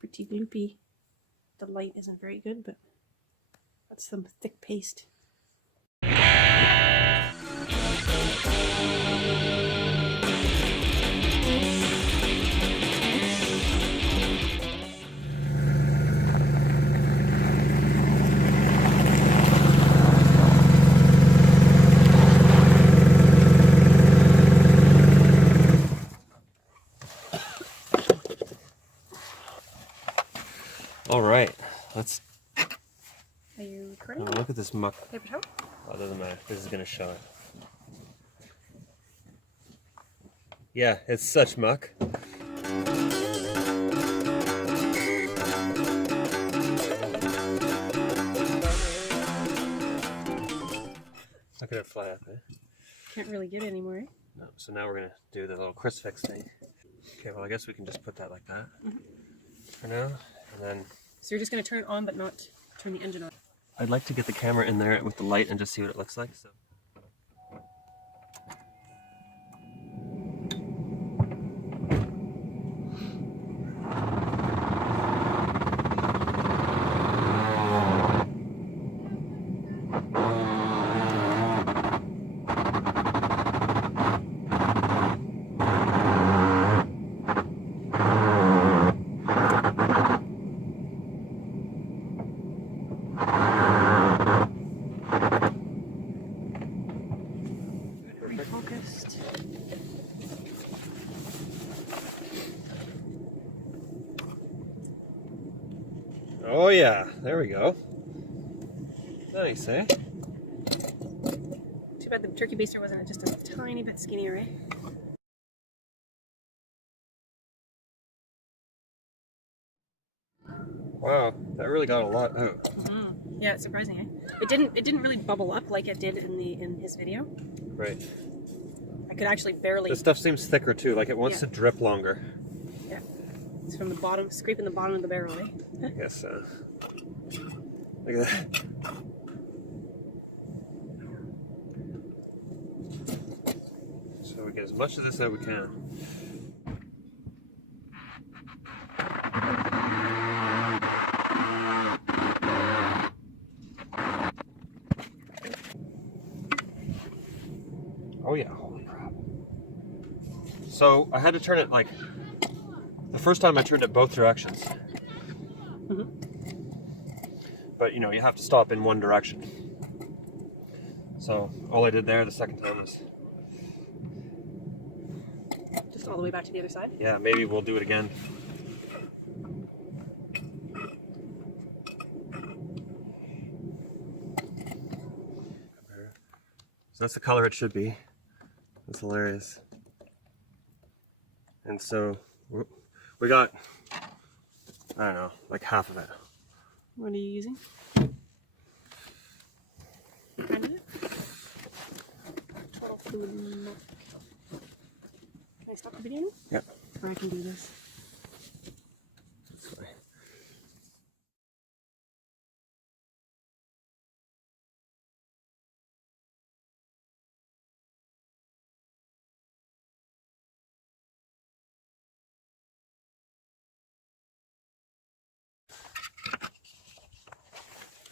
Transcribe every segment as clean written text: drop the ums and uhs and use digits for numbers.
pretty gloopy. The light isn't very good, but that's some thick paste. All right, let's. Are you recording? Oh, look at this muck. Paper towel? Oh, it doesn't matter. This is gonna show it. Yeah, it's such muck. Look at it fly up, eh? Can't really get it anymore, eh? No, so now we're gonna do the little ChrisFix thing. Okay, well I guess we can just put that like that for now, and then. So you're just going to turn it on but not turn the engine on? I'd like to get the camera in there with the light and just see what it looks like. So. Focused. Oh yeah, there we go. Nice, eh? Too bad the turkey baster wasn't just a tiny bit skinnier, eh? Wow, that really got a lot out. Mm-hmm. Yeah, it's surprising, eh? It didn't really bubble up like it did in his video. Right. I could actually barely. This stuff seems thicker too, like it wants to drip longer. Yeah. It's from the bottom, scraping the bottom of the barrel, eh? I guess so. Look at that. So we get as much of this as we can. Oh yeah, holy crap. So I had to turn it like, the first time I turned it both directions. Mm-hmm. But you know, you have to stop in one direction. So all I did there the second time was... Just all the way back to the other side? Yeah, maybe we'll do it again. So that's the color it should be. That's hilarious. And so we got, I don't know, like half of it. What are you using? Kind of. Total fluid milk. Can I stop the video? Yep. Or I can do this. This way.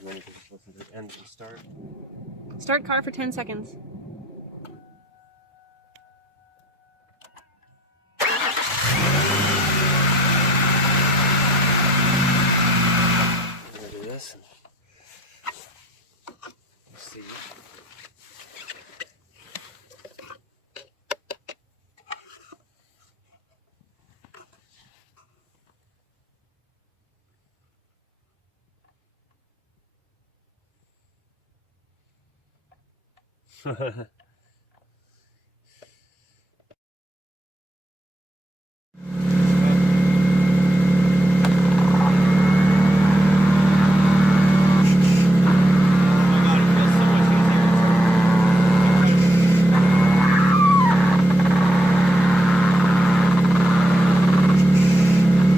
And then you can just listen to the engine start. Start car for 10 seconds. I'm gonna do this. Let's see.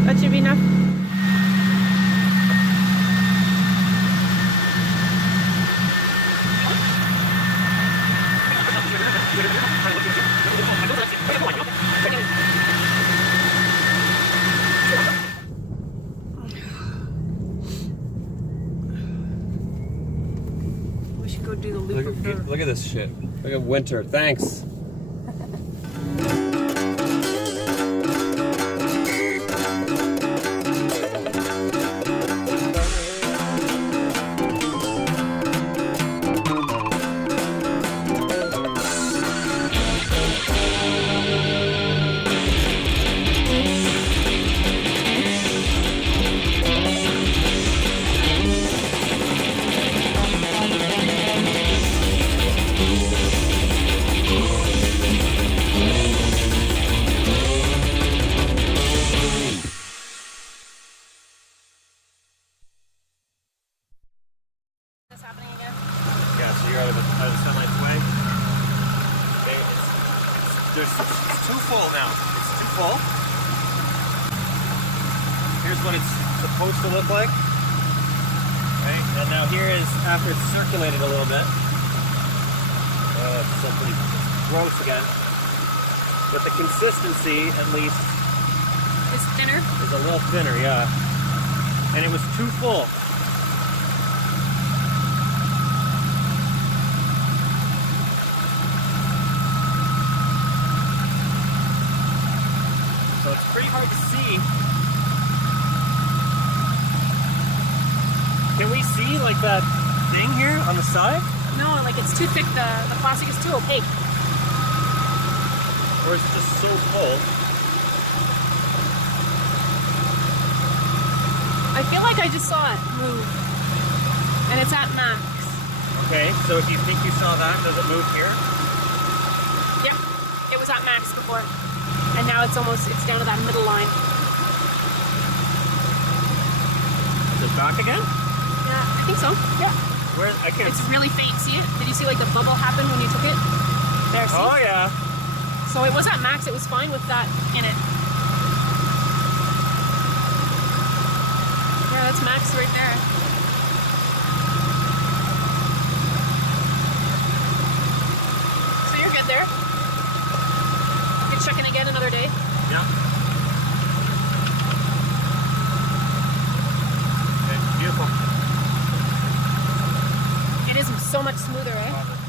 That should be enough. Look at this shit. Look at winter. Thanks. It's too full now. It's too full. Here's what it's supposed to look like. Right? And now here is after it's circulated a little bit. It's still pretty gross again. But the consistency, at least, Is thinner? is a little thinner, yeah. And it was too full. So it's pretty hard to see. Can we see like that thing here on the side? No, like it's too thick. The plastic is too opaque. Or is it just so full? I feel like I just saw it move. And it's at max. Okay, so if you think you saw that, does it move here? Yep. It was at max before. And now it's down to that middle line. Is it back again? Yeah, I think so. Yeah. Where? I can't. It's really faint. See it? Did you see like the bubble happen when you took it? There, see? Oh yeah. So it was at max. It was fine with that in it. Yeah, that's max right there. So you're good there. You can check in again another day. Yeah. Okay, beautiful. It is so much smoother, eh?